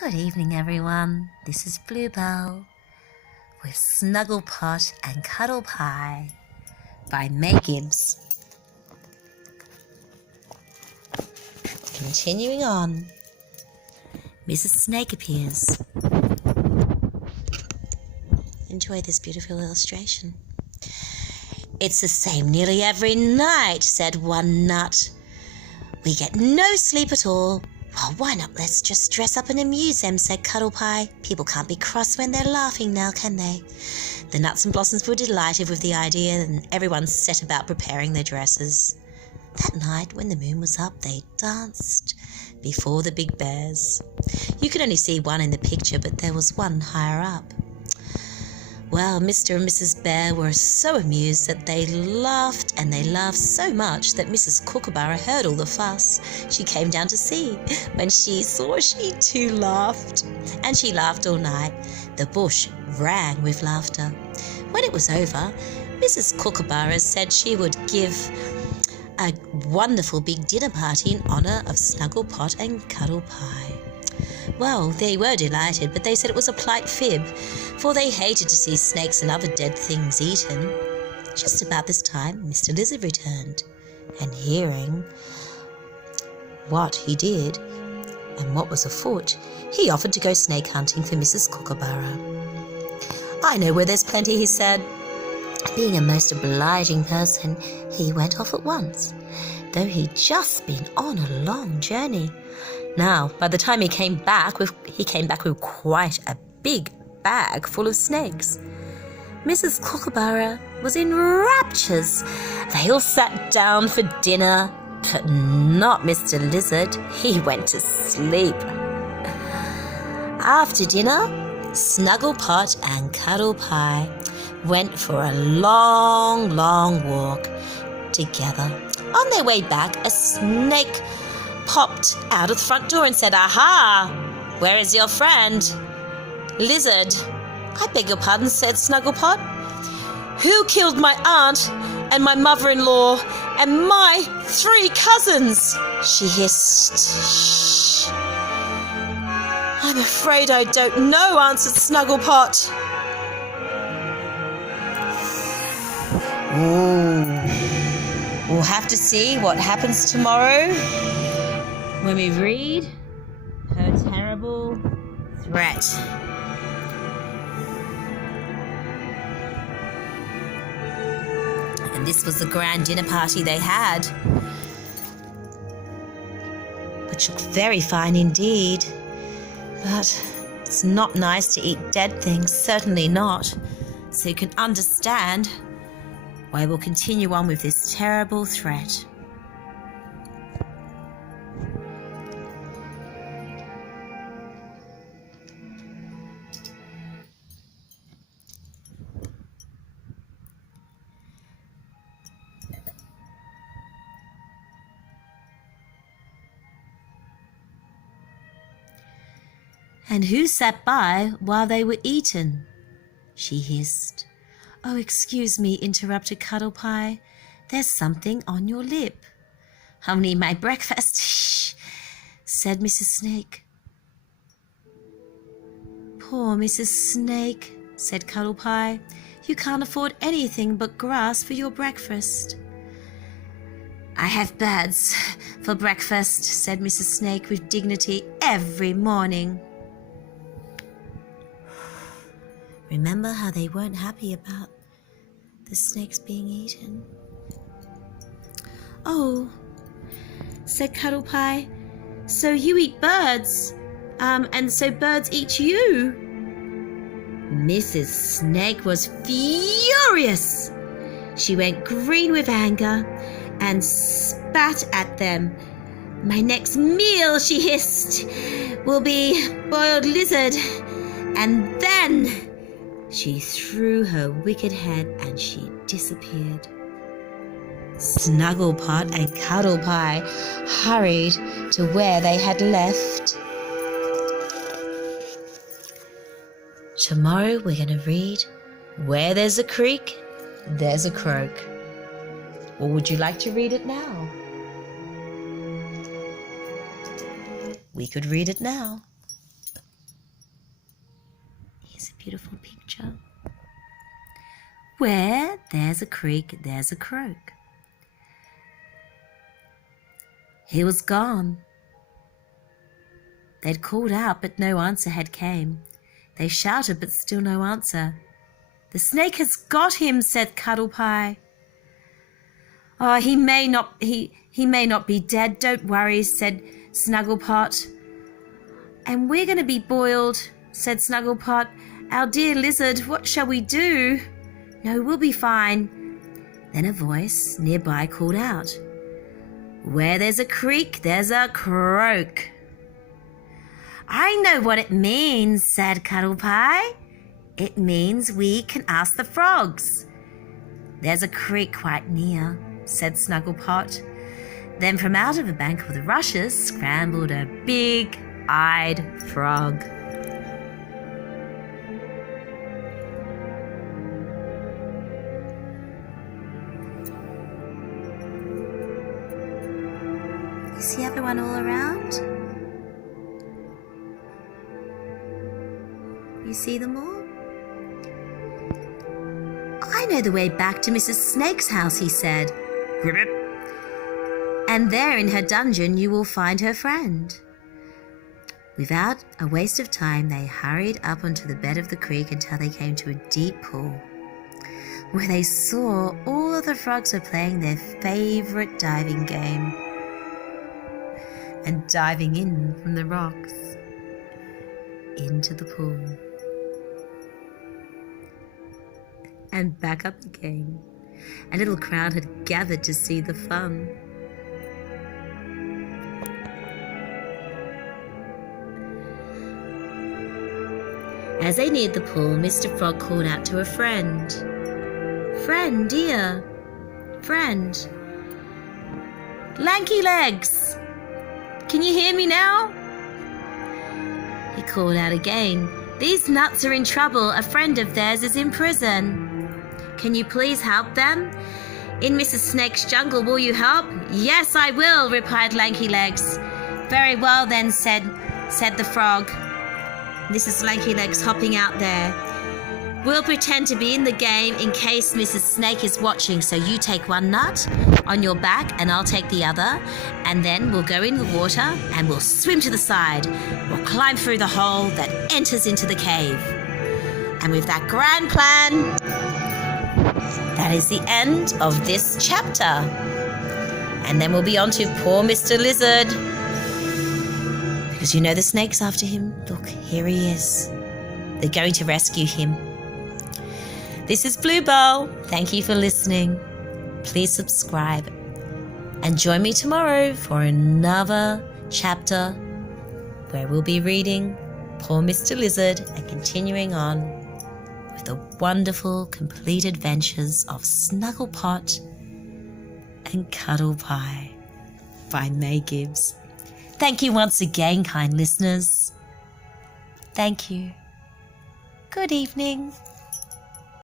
Good evening, everyone. This is Bluebell with Snugglepot and Cuddlepie by Gibbs. Continuing on, Mrs. Snake appears. Enjoy this beautiful illustration. "It's the same nearly every night," said one nut. "We get no sleep at all." "Well, why not let's just dress up and amuse them," said Cuddlepie. "People can't be cross when they're laughing now, can they?" The nuts and blossoms were delighted with the idea, and everyone set about preparing their dresses. That night, when the moon was up, they danced before the big bears. You could only see one in the picture, but there was one higher up. Well, Mr. and Mrs. Bear were so amused that they laughed, and they laughed so much that Mrs. Kookaburra heard all the fuss. She came down to see. When she saw, she too laughed, and she laughed all night. The bush rang with laughter. When it was over, Mrs. Kookaburra said she would give a wonderful big dinner party in honour of Snugglepot and Cuddlepie. Well, they were delighted, but they said it was a polite fib, for they hated to see snakes and other dead things eaten. Just about this time, Mr. Lizard returned, and hearing what he did and what was afoot, he offered to go snake hunting for Mrs. Kookaburra. "I know where there's plenty," he said. Being a most obliging person, he went off at once, though he'd just been on a long journey. Now, by the time he came back with quite a big bag full of snakes. Mrs. Kookaburra was in raptures. They all sat down for dinner, but not Mr. Lizard. He went to sleep. After dinner, Snugglepot and Cuddlepie went for a long, long walk together. On their way back, a snake popped out of the front door and said, "Aha! Where is your friend?" "Lizard." "I beg your pardon," said Snugglepot. "Who killed my aunt and my mother-in-law and my 3 cousins?" she hissed. "Shh." "I'm afraid I don't know," answered Snugglepot. We'll have to see what happens tomorrow when we read her terrible threat. And this was the grand dinner party they had, which looked very fine indeed. But it's not nice to eat dead things, certainly not. So you can understand why we'll continue on with this terrible threat. "And who sat by while they were eaten?" she hissed. "Oh, excuse me," interrupted Cuddlepie. "There's something on your lip." "Only my breakfast," shh, said Mrs. Snake. "Poor Mrs. Snake," said Cuddlepie. "You can't afford anything but grass for your breakfast." "I have birds for breakfast," said Mrs. Snake with dignity, "every morning." Remember how they weren't happy about the snakes being eaten? "Oh," said Cuddlepie, "so you eat birds, and so birds eat you?" Mrs. Snake was furious. She went green with anger and spat at them. "My next meal," she hissed, "will be boiled lizard." And then she threw her wicked head and she disappeared. Snugglepot and Cuddlepie hurried to where they had left. Tomorrow we're going to read "Where There's a Creek, There's a Croak." Or would you like to read it now? We could read it now. Where there's a creek, there's a croak. He was gone. They'd called out, but no answer had came. They shouted, but still no answer. The snake has got him, said Cuddlepie. Oh, he may not be dead, don't worry, said Snugglepot. And we're going to be boiled, said Snugglepot. Our dear lizard, what shall we do? No, we'll be fine. Then a voice nearby called out, where there's a creek, there's a croak. I know what it means, said Cuddlepie. It means we can ask the frogs. There's a creek quite near, said Snugglepot. Then from out of a bank of the rushes scrambled a big-eyed frog. You see everyone all around? You see them all? I know the way back to Mrs. Snake's house, he said. Ribbit. And there in her dungeon you will find her friend. Without a waste of time, they hurried up onto the bed of the creek until they came to a deep pool, where they saw all of the frogs were playing their favourite diving game and diving in from the rocks into the pool and back up again. A little crowd had gathered to see the fun. As they neared the pool, Mr. Frog called out to a friend. Friend, dear, friend. Lanky Legs, can you hear me now? He called out again. These nuts are in trouble. A friend of theirs is in prison. Can you please help them? In Mrs. Snake's jungle, will you help? Yes, I will, replied Lanky Legs. Very well then, said the frog. This is Lanky Legs hopping out there. We'll pretend to be in the game in case Mrs. Snake is watching. So you take one nut on your back and I'll take the other. And then we'll go in the water and we'll swim to the side. We'll climb through the hole that enters into the cave. And with that grand plan, that is the end of this chapter. And then we'll be on to poor Mr. Lizard. Because you know the snake's after him. Look, here he is. They're going to rescue him. This is Bluebell. Thank you for listening. Please subscribe and join me tomorrow for another chapter where we'll be reading Poor Mr. Lizard and continuing on with the wonderful complete adventures of Snugglepot and Cuddlepie by May Gibbs. Thank you once again, kind listeners. Thank you. Good evening.